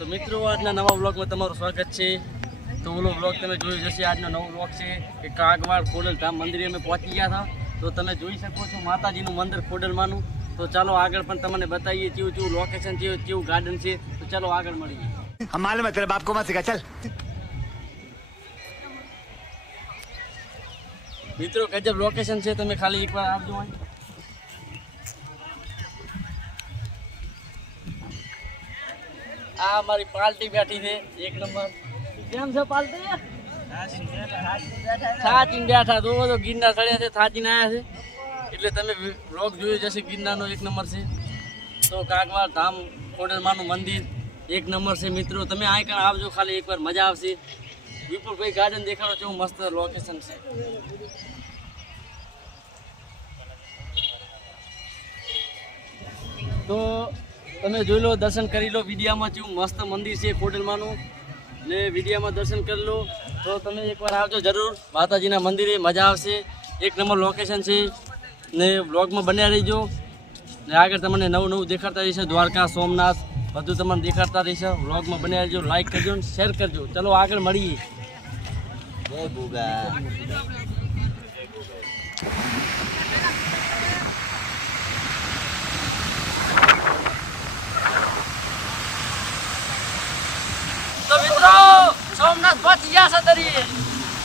તો મિત્રો આજના નવા વ્લોગમાં તમારું સ્વાગત છે. તો ઓલો વ્લોગ તમે જોઈ જશે. આજનો નવો વ્લોગ છે કે કાગવાડ ખોડલધામ મંદિરે અમે પહોંચી ગયા હતા. તો તમે જોઈ શકો છો માતાજીનું મંદિર ખોડલમાંનું. તો ચાલો આગળ પણ તમને બતાવીએ કેવું કેવું લોકેશન છે, કેવું ગાર્ડન છે. તો ચાલો આગળ મળીએ. हम मालूम है तेरे बाप को मत सिखा चल. મિત્રો ગજબ લોકેશન છે, તમે ખાલી એકવાર આવજો. આ અમારી પાર્ટી બેઠી છે એક નંબર. કેમ છે પાર્ટી? થાચીને બેઠા. તો બધો ગિરનાર ચડ્યા છે, થાચીને આવ્યા છે. એટલે તમે વ્લોગ જોયું જશે. ગિરનારનો એક નંબર છે. તો કાગવાડ ધામ ખોડલમાનું મંદિર એક નંબર છે. મિત્રો તમે અહીં કણ આવજો, ખાલી એકવાર મજા આવશે. વિપુલભાઈ ગાર્ડન દેખાડો, કેવું મસ્ત લોકેશન છે. તો તમે જોઈ લો, દર્શન કરી લો. વિડીયામાં કેવું મસ્ત મંદિર છે ખોડલમાનું, ને વિડીયામાં દર્શન કરી લો. તો તમે એકવાર આવજો જરૂર માતાજીના મંદિરે, મજા આવશે. એક નંબર લોકેશન છે. ને બ્લોગમાં બન્યા રહીજો. ને આગળ તમને નવું નવું દેખાડતા રહીશે. દ્વારકા, સોમનાથ બધું તમને દેખાડતા રહીશે. વ્લોગમાં બન્યા રહીજો. લાઈક કરજો ને શેર કરજો. ચલો આગળ મળીએ. जय बुगा. તો મિત્રો સોમનાથ પહોંચી ગયા છે દરિયે.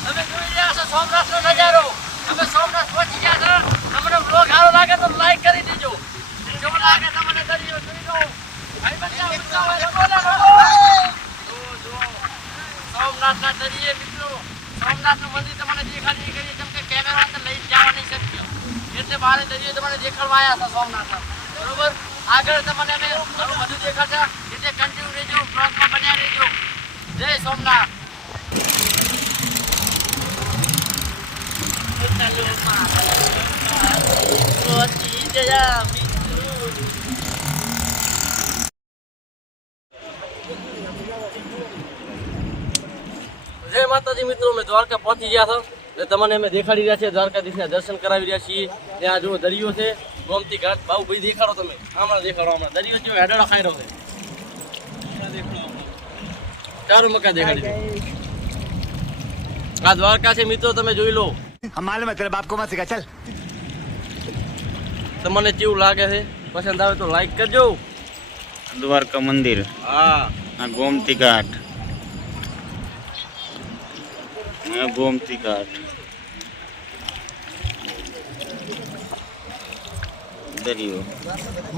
તમે જોઈ રહ્યા છો સોમનાથનો નજારો. અમે સોમનાથ પહોંચી ગયા છે. તમને બ્લોગ સારો લાગે તો લાઈક કરી દેજો. કેવો લાગે તમને દરિયો જોઈ લો. ભાઈ બચ્ચા સોમનાથના દરિયે મિત્રો. સોમનાથનું મંદિર તમને દેખાડી કરીએ, કેમ કે કેમેરા તો લઈ જવા નહીં શકીએ. એટલે બહાર દરિયો તમને દેખાડવા આવ્યા હતા સોમનાથ. બરોબર, આગળ તમને અમે ઘણું બધું દેખાડશે. એટલે કન્ટિન્યુ રહેજો, બ્લોગમાં બન્યા રહેજો. જય સોમનાથ. જય માતાજી મિત્રો, અમે દ્વારકા પહોંચી ગયા છો. એટલે તમને અમે દેખાડી રહ્યા છીએ, દ્વારકાધીશના દર્શન કરાવી રહ્યા છીએ. ત્યાં જો દરિયો છે, ગોમતી ઘાટ. બાહુભાઈ દેખાડો તમે. હમણાં દેખાડો. હમણાં દરિયો જેવો હેડોળો ખાઈ રહ્યો છે. ચારો મકા દેખાડી. આ દ્વારકા છે મિત્રો, તમે જોઈ લો. हम मालूम है तेरे बाप को मत सिखा चल. તમને કેવું લાગે છે? પસંદ આવે તો લાઈક કરજો. દ્વારકા મંદિર, હા, આ ગોમતી ઘાટ, આ ગોમતી घाट, दरियो.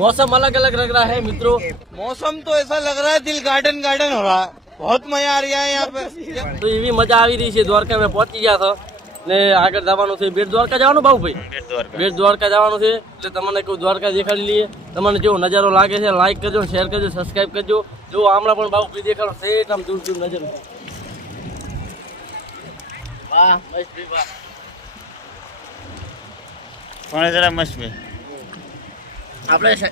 मौसम अलग अलग लग रहा है मित्रों. मौसम तो ऐसा लग रहा है दिल गार्डन गार्डन हो रहा है. बहुत मजा आ रहा है यहाँ पे. તો એવી મજા આવી રહી છે. દ્વારકા મેં પહોંચી ગયા છો ને આગળ જવાનું છે. બેટ દ્વારકા જવાનું બાબુભાઈ. બેટ દ્વારકા. બેટ દ્વારકા જવાનું છે. એટલે તમને કોઈ દ્વારકા દેખાડી લઈએ. તમને જેવો નજારો લાગે છે લાઈક કરજો, શેર કરજો, સબસ્ક્રાઈબ કરજો. જો હમણાં પણ બાબુભાઈ દેખાડો છે, આમ દૂર દૂર નજર. વાહ મહેશભાઈ વાહ. કોણે જરા મસ્ત બે. આપણે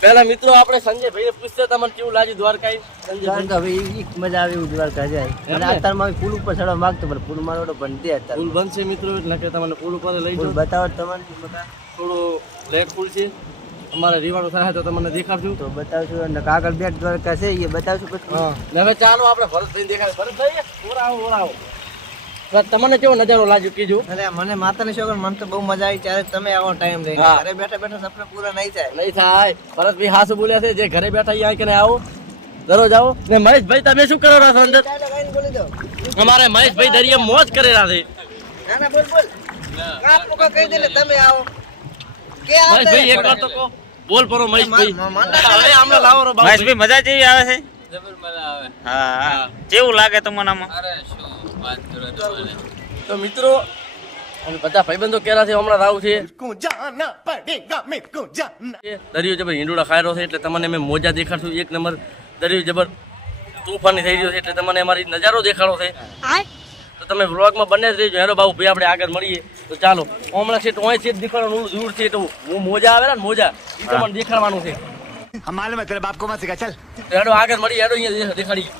પહેલા મિત્રો આપણે સંજયભાઈને પૂછતા તમને કેવું લાગ્યું દ્વારકા? સંજયભાઈ મજા આવે એવું દ્વારકા જાય. એમ ને? અત્યારમાં પુલ ઉપર ચડવા માંગતો પણ પુલ મારો બંધ અત્યારે. પુલ બનશે મિત્રો, એટલે કે તમને પુલ ઉપર લઈ પુલ જાઓ. બતાવો તમને થોડું લેટ પુલ છે. અમારે રીવાનું થાય તો તમને દેખાડશું. તો બતાવશું. અને કાગળ બેટ દ્વારકા છે એ બતાવશું પછી. હા, ને હવે ચાલો આપણે ભરતભાઈ દેખાડ. ભરતભાઈ ઓરાવો ઓરાવો. તો તમને કેવો નજારો લાગ્યો કીધું? અરે મને માતાની શોખન મને તો બહુ મજા આવી. ત્યારે તમે આવો ટાઈમ રહી હા. ઘરે બેઠા બેઠા સપના પૂરા નહીં થાય. નહીં થાય. ભરતભાઈ હાસુ બોલ્યા છે. જે ઘરે બેઠા અહીંયા કે આવો દરરોજ આવો. ને મહેશભાઈ તમે શું કરો રહ્યા છો અંદર? બોલી દો. અમારે મહેશભાઈ દરિયા મોજ કરેલા છે. ના ના બોલ બોલ. આપ લોકો કહી દે ને તમે આવો. કે આવતા મહેશભાઈ એક વાર તો કહો. બોલ પરો મહેશભાઈ. મન હવે આમને લાવો રો બાબુ. મહેશભાઈ મજા જેવી આવે છે. જબર મજા આવે. હા, કેવું લાગે તમને આમાં? અરે શું વાત કરો તમે. તો મિત્રો અને બધા ભાઈબંધો કેરા છે હમણાં રાવ છે. દરિયો જબર હિંડોળા ખાયરો છે. એટલે તમને અમે મોજા દેખાડશું. એક નંબર દરિયો જબર તોફાની થઈ રહ્યો છે. એટલે તમને અમારી નજારો દેખાડો છે. તો તમે વ્લોગમાં બને જ રહેજો. હેરો બાબુ ભાઈ આપણે આગળ મળીએ. તો ચાલો હમણાં છે તો અહીં છે દેખાડવાનું દૂર છે. તો હું મોજા આવે ને મોજા એ તમને દેખાડવાનું છે. हम मालूम है तेरे बाप को मत सिखा चल. હેડો આગળ મળીએ. હેડો અહીંયા દેખાડીએ.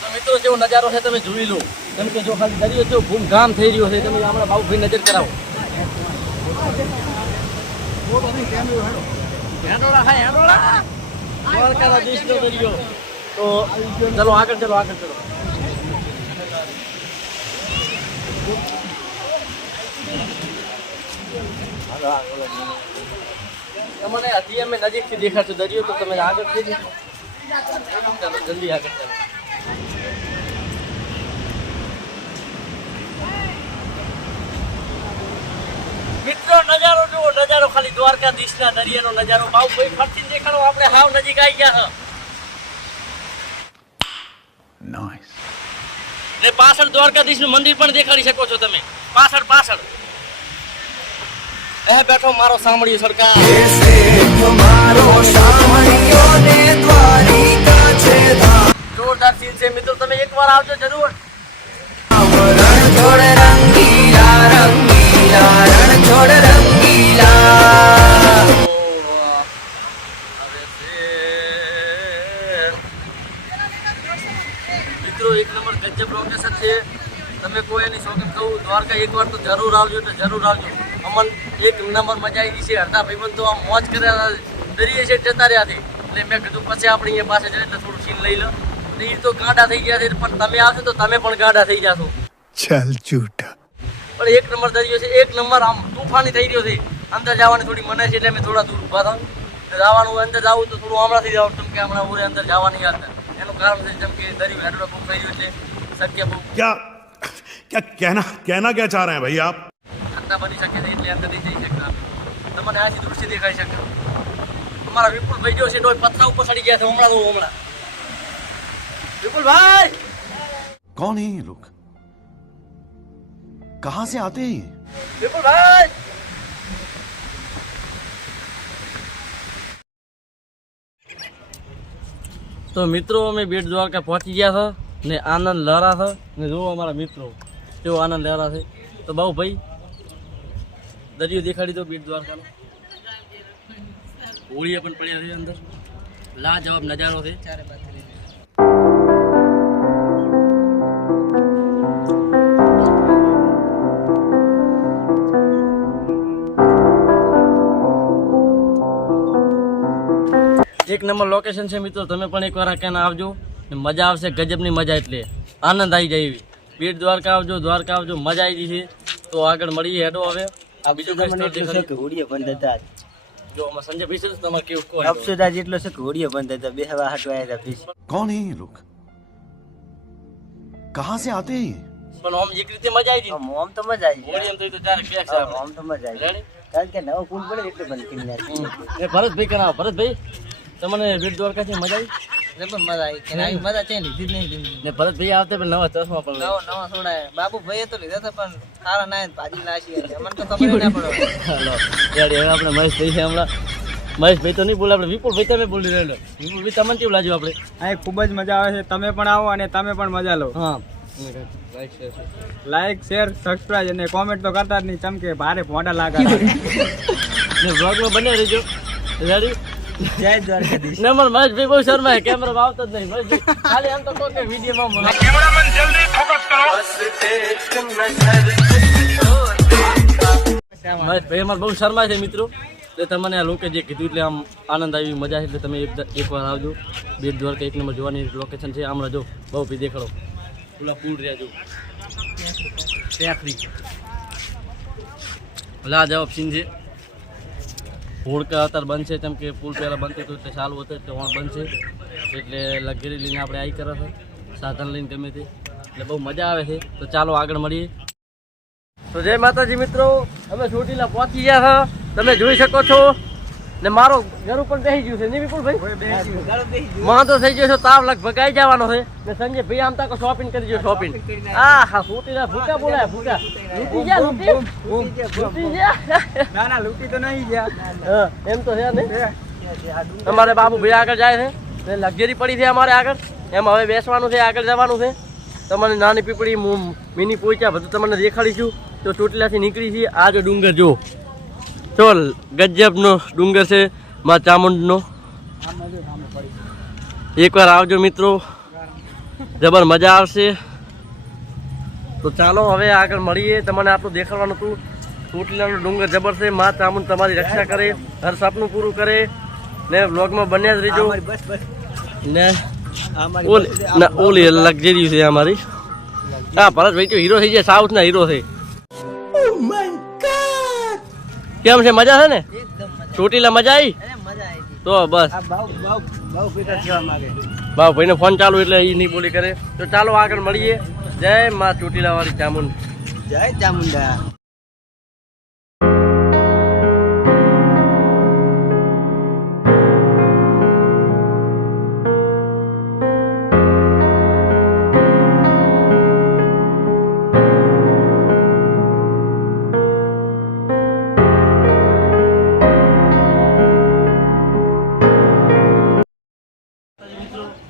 તો મિત્રો જેવો નજારો છે તમે જોઈ લો. કેમ કે જો ખાલી દરિયો જો ઘૂમઘામ થઈ રહ્યો છે. તમે હમણાં બાબુભાઈ નજર કરાવો. હેંડોળા ખાય હેંડોળા. દ્વારકાનો દેશનો દરિયો. તો ચલો આગળ ચલો. તમને હજી અમે નજીકથી દેખાડશું દરિયો. તો તમે આગળ થઈ જશો. ચાલો જલ્દી આગળ ચાલો. મિત્રો નજારો જુઓ, નજારો ખાલી દ્વારકાધીશના દરિયાનો નજારો. બાબુભાઈ ફરતી દેખાડો. આપણે હાવ નજીક આવી ગયા છે. ને પાછળ દ્વારકાધીશનું મંદિર પણ દેખાડી શકો છો તમે. પાછળ એ બેઠો મારો સાંભળ્યું સરકાર. જોરદાર સીન છે મિત્રો. તમે એકવાર આવજો જરૂર. મિત્રો એક નંબર ગજબ લોકેશન છે. તમે કોઈ એની શોખીન કહું દ્વારકા એકવાર તો જરૂર આવજો. અમન એક નંબર મજા આવી છે. અડધા ભાઈબંધ તો આમ મોજ કર્યા દરિયે છે જતા રહ્યા હતી. એટલે મેં કીધું પછી આપણે અહીંયા પાસે જઈએ એટલે થોડું સીન લઈ લો. એ તો ગાંડા થઈ ગયા છે. પણ તમે આવશો તો તમે પણ ગાંડા થઈ જશો. चल झूठा પણ એક નંબર દરિયો છે. એક નંબર આમ તૂફાની થઈ રહ્યો છે. અંદર જવાની થોડી મને છે એટલે અમે થોડા દૂર ઉભા થાવ. જવાનું અંદર જવું તો થોડું હમણાંથી જવાનું. કેમ કે હમણાં ઓરે અંદર જવા નહીં આવતા. એનું કારણ છે જેમ કે દરિયો હેડલો બહુ થઈ રહ્યો એટલે શક્ય બહુ क्या क्या चाह रहे हैं भाई आप? ઘટના બની શકે છે. એટલે અંદર નહીં જઈ શકતા. તમને આથી દૃશ્ય દેખાઈ શકે. અમારા વિપુલભાઈ જો છે તો પથરા ઉપર ચડી ગયા છે હમણાં. વિપુલભાઈ कौन है ये लोग? कहाँ से आते हैं ये? વિપુલભાઈ તો મિત્રો અમે બેટ દ્વારકા પહોંચી ગયા છે ને આનંદ લહેરા છે. ને જુઓ અમારા મિત્રો કેવો આનંદ લહેરા છે. તો બાબુ ભાઈ દરિયો દેખાડી દો બેટ દ્વારકાનો. હોળીએ પણ પડ્યા છે અંદર. લાજવાબ નજારો છે. એક નંબર લોકેશન છે મિત્રો. તમે પણ એકવાર આ ક્યાં આવજો ને મજા આવશે. ગજબની મજા એટલે આનંદ આવી જાય એવી. બેટ દ્વારકા આવજો. મજા આવી છે. તો આગળ મળીએ. હેડો હવે આ બીજું કઈ સ્થળ દેખાડો. ઘોડીએ બંધ હતા જો અમાર સંજય ભાઈ છે તો તમારે કેવું કહો. અફસોદા જેટલો છે ઘોડીએ બંધ હતા. બે હવા હટવાયા હતા પીસ. कौन है ये लोग? कहाँ से आते हैं ये? પણ આમ એક રીતે મજા આવી હતી. આમ તો મજા આવી હોળી એમ તો ચારે પેક છે આપણે. આમ તો મજા આવી રેડી? કારણ કે નવો પુલ પડે એટલે બંધ કરી નાખ્યું. એ ભરતભાઈ કરાવો. ભરતભાઈ તમને બેટ દ્વારકા છે મજા આવી? જબર મજા આવી કે આવી મજા છે લીધી જ નહીં. ને ભરતભાઈ આવતે પણ નવા ચશ્મા પણ લઈ. નવા છોડાય. બાબુ ભાઈએ તો લીધા હતા પણ સારા ના ભાજી નાસી હતી. અમને તો ખબર ના પડે. હાલો રેડી. હવે આપણે મહેશભાઈ છે હમણાં. મહેશભાઈ તો નહીં બોલે આપણે. વિપુલભાઈ તમે બોલી રહેલો. વિપુલભાઈ તમને કેવું લાગ્યું આપણે? અહીં ખૂબ જ મજા આવે છે. તમે પણ આવો અને તમે પણ મજા લો. હા લાઈક શેર સબસ્ક્રાઇબ અને કોમેન્ટ તો કરતા જ નહીં. ચમકે ભારે ભોંડા લાગે. ને વ્લોગમાં બને રહેજો. રેડી? જય દ્વારકાધીશ. ને અમાર મહેશભાઈ બહુ શર્માય. કેમેરામાં આવતો જ નહીં. મહેશભાઈ ખાલી આમ તો કહો કે વિડીયોમાં મહેશભાઈ અમારે બહુ શર્માય છે મિત્રો. એટલે તમને આ લોકો જે કીધું એટલે આમ આનંદ આવી મજા છે. એટલે તમે એકવાર આવજો. બેટ દ્વારકા એક નંબર જોવાની લોકેશન છે. હમણાં જો બહુ ભી દેખાડો. પેલા પુલ રહ્યા જો લાજવાબ સીન છે. હોડકા અત્યારે બંધ છે. કેમ કે પુલ પહેલાં બંધ હતું એટલે ચાલુ હતું એટલે વણ બંધ છે. એટલે લક્ઝરી લઈને આપણે આવી કરે છે. સાધન લઈને ગમે તે. એટલે બહુ મજા આવે છે. તો ચાલો આગળ મળીએ. તો જય માતાજી મિત્રો. અમે ચોટીલા પહોંચી ગયા છે. તમે જોઈ શકો છો. ને મારો ઘર પણ બેસી ગયું છે. નહીં વિપુલભાઈ? માં તો થઈ ગયો છે. તાવ લગભગ આવી જવાનો છે. ને સંજય ભાઈ આમ તાકો શોપિંગ કરી ગયો. શોપિંગ હા ચોટીલા ભૂકા બોલાય. ભૂકા લૂટી ગયા. લૂટી ગયા. ના ના લૂટી તો નહીં ગયા. હા એમ તો છે ને. અમારે બાબુ ભાઈ આગળ જાય છે. ને લક્ઝરી પડી છે અમારે આગળ. એમ હવે બેસવાનું છે. આગળ જવાનું છે. તમને નાની પીપળી મિની પોઈચા બધું તમને દેખાડીશું. તો ચોટીલાથી નીકળી છીએ. આ જો ડુંગર જો ચોલ ગજબનો ડુંગર છે. માં ચામુંડનો. એકવાર આવજો મિત્રો, જબર મજા આવશે. તો ચાલો હવે આગળ મળીએ. તમને આપણું દેખાડવાનું હતું. ચોટીલાનો ડુંગર જબર છે. મા ચામુંડ તમારી રક્ષા કરે, હર સપનું પૂરું કરે ને વ્લોગમાં બન્યા જ રહેજો. બસ બસ ને ઓલી લક્ઝરી છે અમારી. હા ભરતભાઈ તો હીરો થઈ જાય, સાઉથ ના હીરો છે. કેમ છે, મજા છે ને? એકદમ મજા. ચોટીલા મજા આવી? અરે મજા આવી ગઈ. તો બસ આ બહુ બેટા કહેવા માંગે. ભાઈને ફોન ચાલુ એટલે એ નહીં બોલી કરે. તો ચાલો આગળ મળીએ. જય મા ચોટીલા વાળી ચામુંડ. જય ચામુંડા.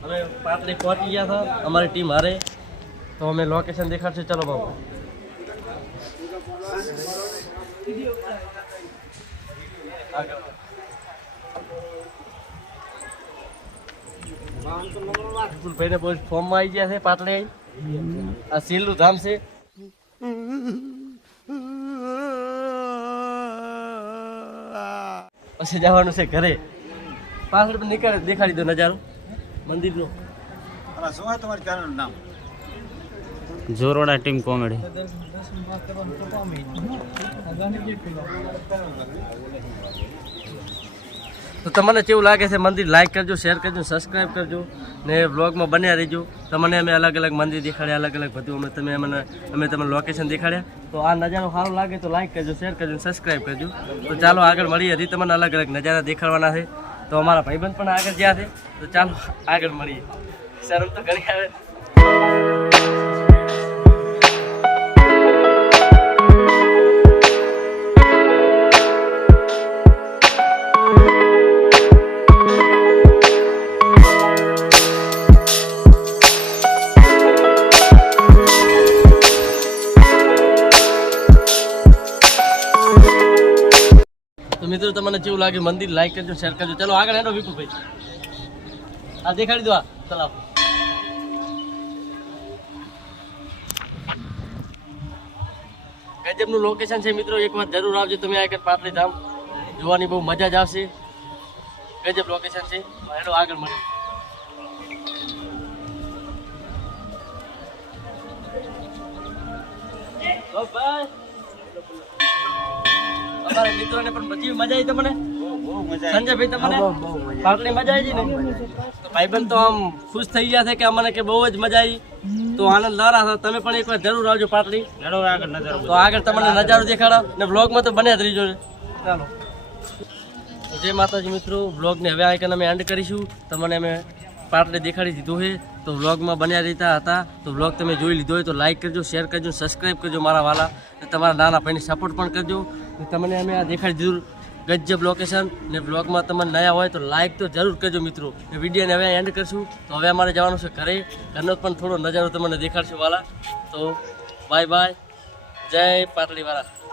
અમે પાટડી પહોંચી ગયા હતા, અમારી ટીમ હારે. તો અમે લોકેશન દેખાડશે. ચલો બાબુ. ભાઈને બહુ ફોર્મમાં આવી ગયા છે. પાટડી આ સીલનું ધામ છે. પછી જવાનું છે ઘરે. પાછળ પણ નીકળે દેખાડી દો નજારો મંદિરનો. જોરોડા ટીમ કોમેડી. તો તમને કેવું લાગે છે મંદિર? લાઈક કરજો, શેર કરજો, સબસ્ક્રાઈબ કરજો ને વ્લોગમાં બન્યા રહેજો. તમને અમે અલગ અલગ મંદિર દેખાડ્યા, અલગ અલગ બધું અમે તમને લોકેશન દેખાડ્યા. તો આ નજારો સારો લાગે તો લાઈક કરજો, શેર કરજો, સબસ્ક્રાઈબ કરજો. તો ચાલો આગળ મળીએ. હજી તમને અલગ અલગ નજારા દેખાડવાના છે. તો અમારા ભાઈબંધ પણ આગળ ગયા છે. તો ચાલો આગળ મળીએ. શરમ તો ઘણી આવે. તો મિત્રો તમને કેવું લાગે મંદિર? લાઈક કરજો, શેર કરજો. ચલો આગળ હેડો વિપુભાઈ. આ દેખાડી દો. આ તલાવ ગજબનું લોકેશન છે મિત્રો. એક વાર જરૂર આવજો તમે. આગળ પાટડી ધામ જોવાની બહુ મજા જ આવશે. ગજબ લોકેશન છે. હેડો આગળ મળે. અમારા મિત્રોને પણ બધી મજા આવી. તમને સંજયભાઈ તમને પાટલી મજા આવી ને? તો ભાઈબંધ તો આમ ખુશ થઈ ગયા છે કે અમને કે બહુ જ મજા આવી. તો આનંદ લા રહ્યા. તમે પણ એકવાર જરૂર આવજો પાટલી. તો આગળ તમને નજારો દેખાડો ને વ્લોગમાં તો બન્યા જ રહીજો. ચાલો જય માતાજી મિત્રો. વ્લોગને હવે આ અમે એન્ડ કરીશું. તમને અમે પાટલી દેખાડી દીધું છે. તો વ્લોગમાં બન્યા રહેતા હતા. તો વ્લોગ તમે જોઈ લીધો હોય તો લાઈક કરજો, શેર કરજો, સબસ્ક્રાઈબ કરજો મારા વાલા. અને તમારા નાના ભાઈને સપોર્ટ પણ કરજો. તમને અમે આ દેખાડી દીધું ગજબ લોકેશન. ને વ્લોગમાં તમે નયા હોય તો લાઈક તો જરૂર કરજો મિત્રો. એ વિડીયોને હવે એન્ડ કરશું. તો હવે અમારે જવાનું છે ઘરે. ઘરનો પણ થોડો નજારો તમને દેખાડશું વાલા. તો બાય બાય. જય પાટલીવાળા.